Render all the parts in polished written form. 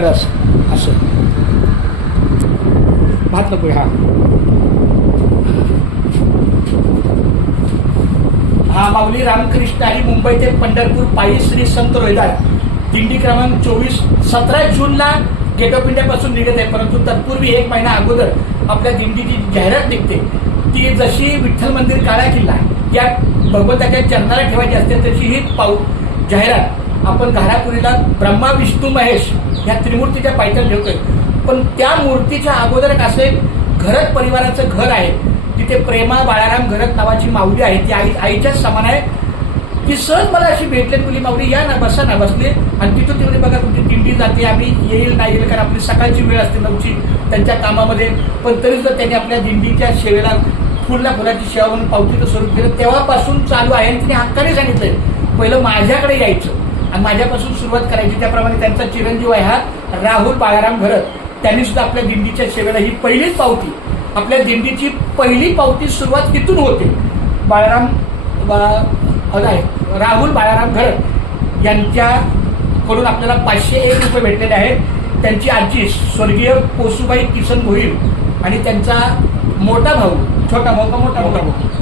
कळस असं भात नको हा हा माऊली रामकृष्ण आणि मुंबई ते पंढरपूर पायी श्री संत रोहिदास दिंडी क्रमांक 24 17 जूनला गेट ऑफ इंडियापासून निघत आहे. परंतु तत्पूर्वी 1 महिना अगोदर आपल्या दिंडीची जाहिरात निघते. ती जशी विठ्ठल मंदिर काळा किल्ला या भगवंताच्या चरणाला ठेवायची असते तशी ही जाहिरात आपण घारापुरीला ब्रह्मा विष्णू महेश या त्रिमूर्तीच्या पायथ्याला ठेवतोय. पण त्या मूर्तीच्या अगोदर एक असे घरत परिवाराचं घर आहे. तिथे प्रेमा बाळाराम घरत नावाची माऊली आहे. ती आईच्याच समान आहे. ती सहज मला अशी भेटले तुली माऊली या ना बसा ना बसले आणि तिथून तेवढी बघा तुमची दिंडी जाते आम्ही येईल नाही येईल कारण आपली सकाळची वेळ असते 9ची त्यांच्या कामामध्ये. पण तरी सुद्धा त्यांनी आपल्या दिंडीच्या सेवेला फुलाची सेवा म्हणून पावतीचं स्वरूप केलं. तेव्हापासून चालू आहे आणि तिने हक्काने सांगितलंय पहिलं माझ्याकडे यायचं आणि माझ्यापासून सुरुवात करायची. त्याप्रमाणे त्यांचा चिरंजीव आहे हा राहुल बाळाराम घरत. त्यांनी सुद्धा आपल्या दिंडीच्या सेवेला ही पहिलीच पावती आपल्या दिंडीची पहिली पावती सुरुवात तिथून होते. राहुल बाळाराम घरत यांच्याकडून आपल्याला 501 रुपये भेटलेले आहेत. त्यांची आजी स्वर्गीय पोसूबाई किसन भोईर आणि त्यांचा छोटा भाऊ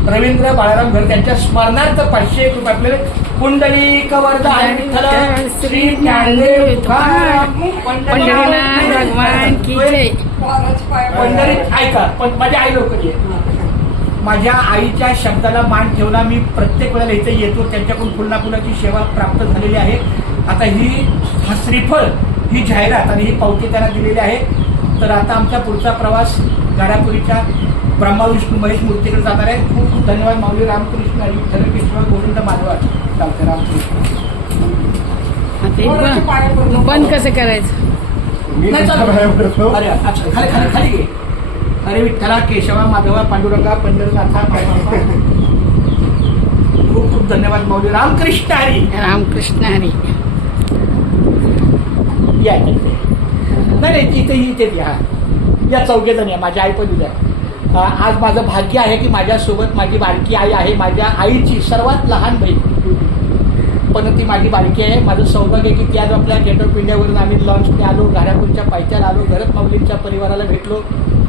रवींद्र बाळाराम घरत त्यांच्या स्मरणार्थ 501 रुपये आपल्याला पुंडलिक वरदान विठ्ठल श्री ज्ञानदेव भगवान की जय. पंढरीत ऐका पण माझ्या आई लोक माझ्या आईच्या शब्दाला मान ठेवला. मी प्रत्येक वेळेला इथे येतो. त्यांच्याकडून फुलाची सेवा प्राप्त झालेली आहे. आता हा श्रीफळ ही जाहिरात आणि ही पावती त्यांना दिलेली आहे. तर आता आमचा पुढचा प्रवास गाडापुरीच्या ब्रह्मा विष्णू महेश मूर्तीकडे जाणार आहे. खूप खूप धन्यवाद माऊली. रामकृष्ण हरी विठ्ठल कृष्ण गोविंद माधव चालते रामकृष्ण. बंद कसं करायचं अरे अच्छा खाली खाली खाली घे. अरे विठ्ठला केशवा माधवा पांडुरंगा पंढरनाथा खूप खूप धन्यवाद माऊली. रामकृष्ण हरी. रामकृष्ण हरी. या नाही इथे या या चौघेजण या. माझ्या आई पण दिल्या. आज माझं भाग्य आहे की माझ्यासोबत माझी बारकी आई आहे. माझ्या आईची सर्वात लहान बहीण पण ती माझी बारकी आहे. माझं सौभाग्य की ती आज आपल्या गेट ऑफ इंडियावरून आम्ही लॉन्चने आलो. घारापूरच्या पायथ्याला आलो. घरत माऊलींच्या परिवाराला भेटलो.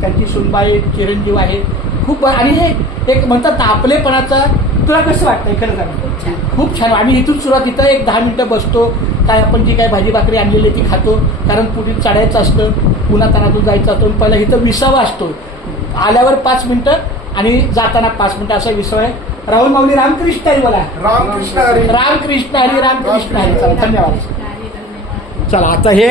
त्यांची सुनबाई चिरंजीव आहे. खूप आणि हे एक म्हणतात आपलेपणाचा तुला कसं वाटतं खरं सांग. खूप छान. आम्ही इथून सुरुवात इथं एक 10 मिनिटं बसतो. काय आपण जी काय भाजी भाकरी आणलेली ती खातो कारण पुढे चढायचं असतं पुन्हा तानातून जायचं असतं. पहिला इथं विसावा असतो. आल्यावर 5 मिनिटं आणि जाताना 5 मिनिटं असा विसावा आहे. राहुल माऊली रामकृष्ण हरी बोला. रामकृष्ण हरी. रामकृष्ण हरी. रामकृष्ण हरी. चला धन्यवाद. चला आता हे